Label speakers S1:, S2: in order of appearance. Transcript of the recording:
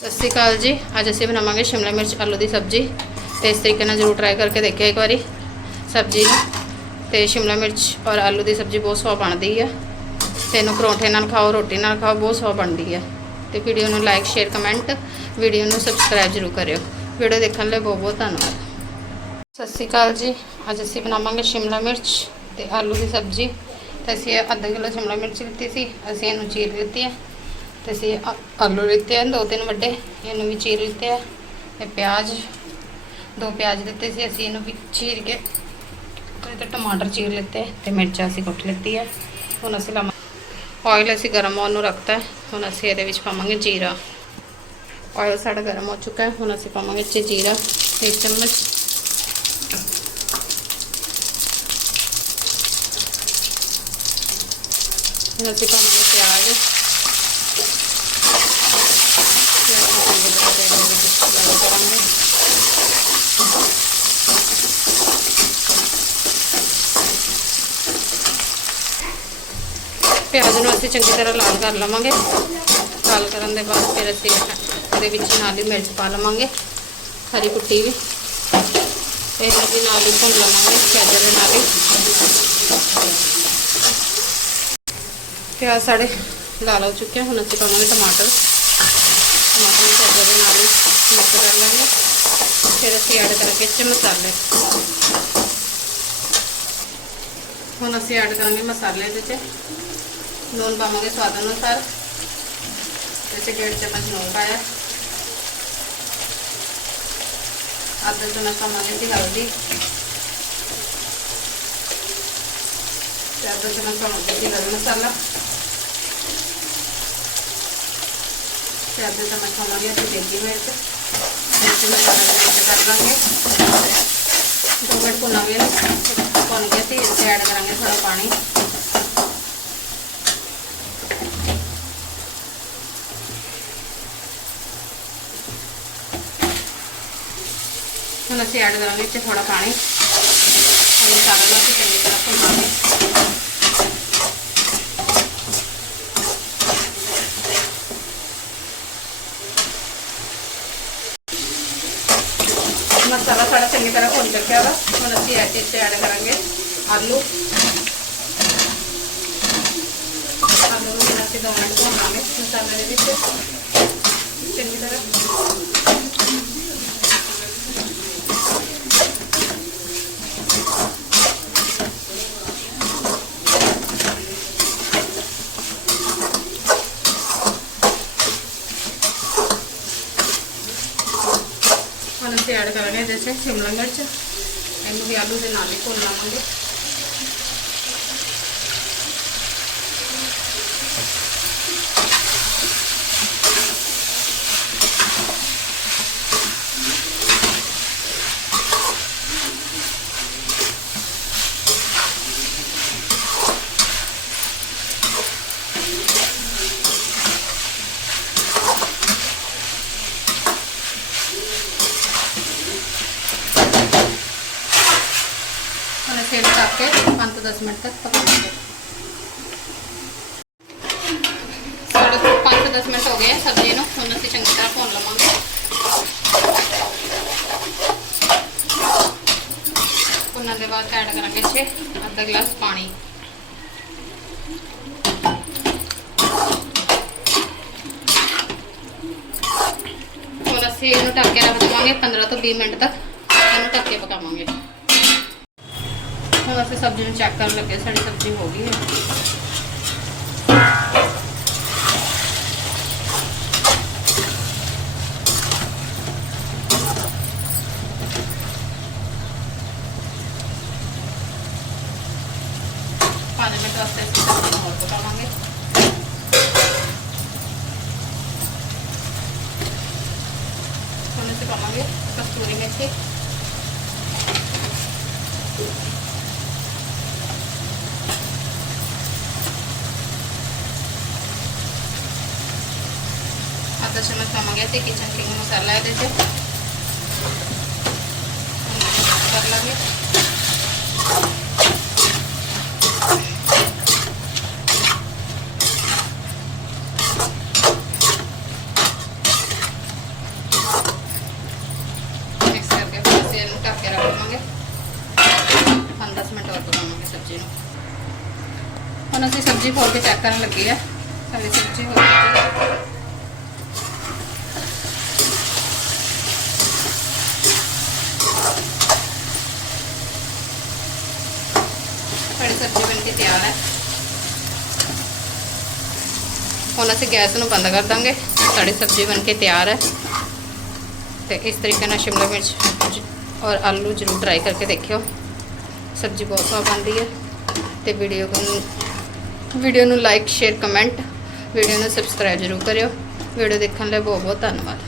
S1: ਸਤਿ ਸ਼੍ਰੀ ਅਕਾਲ ਜੀ। ਅੱਜ ਅਸੀਂ ਬਣਾਵਾਂਗੇ ਸ਼ਿਮਲਾ ਮਿਰਚ, ਆਲੂ ਦੀ ਸਬਜ਼ੀ ਤੇ ਇਸ ਤਰੀਕੇ ਨਾਲ ਜ਼ਰੂਰ ਟਰਾਈ ਕਰਕੇ ਦੇਖਿਓ ਇੱਕ ਵਾਰੀ ਸਬਜ਼ੀ ਨੂੰ। ਤੇ ਸ਼ਿਮਲਾ ਮਿਰਚ ਔਰ ਆਲੂ ਦੀ ਸਬਜ਼ੀ ਬਹੁਤ ਸਵਾਦ ਬਣਦੀ ਆ। ਤੇ ਇਹਨੂੰ ਪਰੌਂਠੇ ਨਾਲ ਖਾਓ, ਰੋਟੀ ਨਾਲ ਖਾਓ, ਬਹੁਤ ਸਵਾਦ ਬਣਦੀ ਆ। ਤੇ ਵੀਡੀਓ ਨੂੰ ਲਾਈਕ ਸ਼ੇਅਰ ਕਮੈਂਟ ਵੀਡੀਓ ਨੂੰ ਸਬਸਕ੍ਰਾਈਬ ਜ਼ਰੂਰ ਕਰਿਓ। ਵੀਡੀਓ ਦੇਖਣ ਲਈ ਬਹੁਤ ਬਹੁਤ ਧੰਨਵਾਦ। ਸਤਿ ਸ਼੍ਰੀ ਅਕਾਲ ਜੀ। ਅੱਜ ਅਸੀਂ ਬਣਾਵਾਂਗੇ ਸ਼ਿਮਲਾ ਮਿਰਚ ਤੇ ਆਲੂ ਦੀ ਸਬਜ਼ੀ। ਤੇ ਅਸੀਂ ਅੱਧਾ ਕਿਲੋ ਸ਼ਿਮਲਾ ਮਿਰਚ ਲਿੱਤੀ ਸੀ। ਅਸੀਂ ਇਹਨੂੰ ਚੀਰ ਲਿੱਤੀ ਹੈ ਤੇ ਅਸੀਂ ਆਲੂ ਲਿੱਤੇ ਹਨ ਦੋ ਤਿੰਨ ਵੱਡੇ, ਇਹਨੂੰ ਵੀ ਚੀਰ ਲਿੱਤੇ ਆ, ਤੇ ਪਿਆਜ਼, ਦੋ ਪਿਆਜ਼ ਦਿੱਤੇ ਸੀ, ਅਸੀਂ ਇਹਨੂੰ ਵੀ ਚੀਰ ਕੇ ਤੇ ਟਮਾਟਰ ਚੀਰ ਲਿੱਤੇ, ਤੇ ਮਿਰਚਾਂ ਅਸੀਂ ਕੁੱਟ ਲਿੱਤੀ ਹੈ ਹੁਣ ਅਸੀਂ ਲਾਵਾਂ ਆਇਲ ਅਸੀਂ ਗਰਮ ਹੋਣ ਨੂੰ ਰੱਖਤਾ, ਹੁਣ ਅਸੀਂ ਇਹਦੇ ਵਿੱਚ ਪਾਵਾਂਗੇ ਜੀਰਾ। ਆਇਲ ਸਾਡਾ ਗਰਮ ਹੋ ਚੁੱਕਾ ਹੈ, ਹੁਣ ਅਸੀਂ ਪਾਵਾਂਗੇ 'ਚ ਜੀਰਾ ਇੱਕ ਚਮਚ ਹੁਣ ਅਸੀਂ ਪਾਵਾਂਗੇ ਪਿਆਜ਼। ਨੂੰ ਚੰਗੀ ਤਰ੍ਹਾਂ ਤੇਲ ਦੇ ਵਿੱਚ ਫਰਾਈ ਕਰਾਂਗੇ ਪਿਆਜ਼ ਨੂੰ ਅਸੀਂ ਚੰਗੀ ਤਰ੍ਹਾਂ ਲਾਲ ਕਰ ਲਵਾਂਗੇ ਲਾਲ ਕਰਨ ਦੇ ਬਾਅਦ ਫਿਰ ਅਸੀਂ ਇਹਦੇ ਵਿੱਚ ਨਾਲ ਹੀ ਮਿਰਚ ਪਾ ਲਵਾਂਗੇ ਹਰੀ ਕੁੱਟੀ ਵੀ ਤੇ ਇਹਨੂੰ ਵੀ ਨਾਲ ਹੀ ਭੁੰਨ ਲਵਾਂਗੇ ਪਿਆਜ਼ਾਂ ਦੇ ਨਾਲ ਹੀ ਪਿਆਜ਼ ਸਾਡੇ ਲਾਲ ਹੋ ਚੁੱਕੇ ਹਨ। ਹੁਣ ਅਸੀਂ ਪਾਵਾਂਗੇ ਟਮਾਟਰ ਟਮਾਟਰ ਨੂੰ ਪਿਆਜ਼ਾਂ ਦੇ ਨਾਲ ਹੀ ਮਿਕਸ ਕਰ ਲਾਂਗੇ ਫਿਰ ਅਸੀਂ ਐਡ ਕਰਾਂਗੇ ਚ ਮਸਾਲੇ ਹੁਣ ਅਸੀਂ ਐਡ ਕਰਾਂਗੇ ਮਸਾਲੇ ਦੇ ਵਿੱਚ ਲੂਣ ਪਾਵਾਂਗੇ ਸਵਾਦ ਅਨੁਸਾਰ ਤੇ ਡੇਢ ਚਮਚ ਲੂਣ ਪਾਇਆ ਅੱਧਾ ਚਮਚ ਪਾਵਾਂਗੇ ਅਸੀਂ ਹਲਦੀ ਤੇ ਅੱਧਾ ਚਮਚ ਪਾਵਾਂਗੇ ਅਸੀਂ ਗਰਮ से आधे चम्मच हो गया तो देगी मिर्च मिर्च मसाला मिर्च कर लेंगे दो मिनट भुनोंगे भुन गया तो इससे ऐड करेंगे थोड़ा पानी। हम असं ऐड करेंगे थोड़ा पानी। मसाला सारा चंगी तरह भुन चुके वा हम असं एट इस ऐड करा आलू आलू हम असं दो मिनट भुना मसाले चंगी तरह ਐਡ ਕਰਾਂਗੇ ਇਹਦੇ 'ਚ ਸ਼ਿਮਲਾ ਮਿਰਚ ਇਹਨੂੰ ਵੀ ਆਲੂ ਦੇ ਨਾਲ ਹੀ ਭੁੰਨ ਲਵਾਂਗੇ। फिर ढक के पाँच दस मिनट तक पकाएंगे साढ़े पाँच दस मिनट हो गए हैं सब्जी ਨੂੰ, ਹੁਣ ਅਸੀਂ ਚੰਗੀ ਤਰ੍ਹਾਂ ਭੁੰਨ ਲਵਾਂਗੇ। ਭੁੰਨਣ ਦੇ ਬਾਅਦ ਐਡ ਕਰਾਂਗੇ ਛੇ, ਅੱਧਾ ਗਲਾਸ ਪਾਣੀ। ਹੁਣ ਅਸੀਂ ਇਹਨੂੰ ਢੱਕ ਕੇ ਰੱਖ ਦੇਵਾਂਗੇ 15 ਤੋਂ 20 ਮਿੰਟ ਤੱਕ। ਇਹਨੂੰ ਢੱਕ ਕੇ ਪਕਾਵਾਂਗੇ। मैं वैसे सब्ज़ी में चेक कर लगे सारी सब्ज़ी हो गई है। पानी में दस दस मिनट और तो पकावांगे थोड़े से पावांगे कस्तूरी मेथी। आधा चम्मच मंगाए थे किचन किंग मसाला दे थे मसाला भी मिक्स करके रख दस मिनट सब्ज़ी हम खोल के चेक करने लगी है सारी सब्ज़ी हो ਹੁਣ ਅਸੀਂ ਗੈਸ ਨੂੰ ਬੰਦ ਕਰ ਦਾਂਗੇ। ਸਾਡੀ ਸਬਜ਼ੀ ਬਣ ਕੇ ਤਿਆਰ ਹੈ। ਤੇ ਇਸ ਤਰੀਕੇ ਨਾਲ ਸ਼ਿਮਲਾ ਮਿਰਚ ਔਰ ਆਲੂ ਜ਼ਰੂਰ ਟਰਾਈ ਕਰਕੇ ਦੇਖਿਓ। ਸਬਜ਼ੀ ਬਹੁਤ ਸਵਾਦ ਬਣਦੀ ਹੈ। ਤੇ ਵੀਡੀਓ ਨੂੰ ਵੀਡੀਓ ਨੂੰ ਲਾਈਕ ਸ਼ੇਅਰ ਕਮੈਂਟ ਵੀਡੀਓ ਨੂੰ ਸਬਸਕ੍ਰਾਈਬ ਜ਼ਰੂਰ ਕਰਿਓ। ਵੀਡੀਓ ਦੇਖਣ ਲਈ ਬਹੁਤ ਬਹੁਤ ਧੰਨਵਾਦ।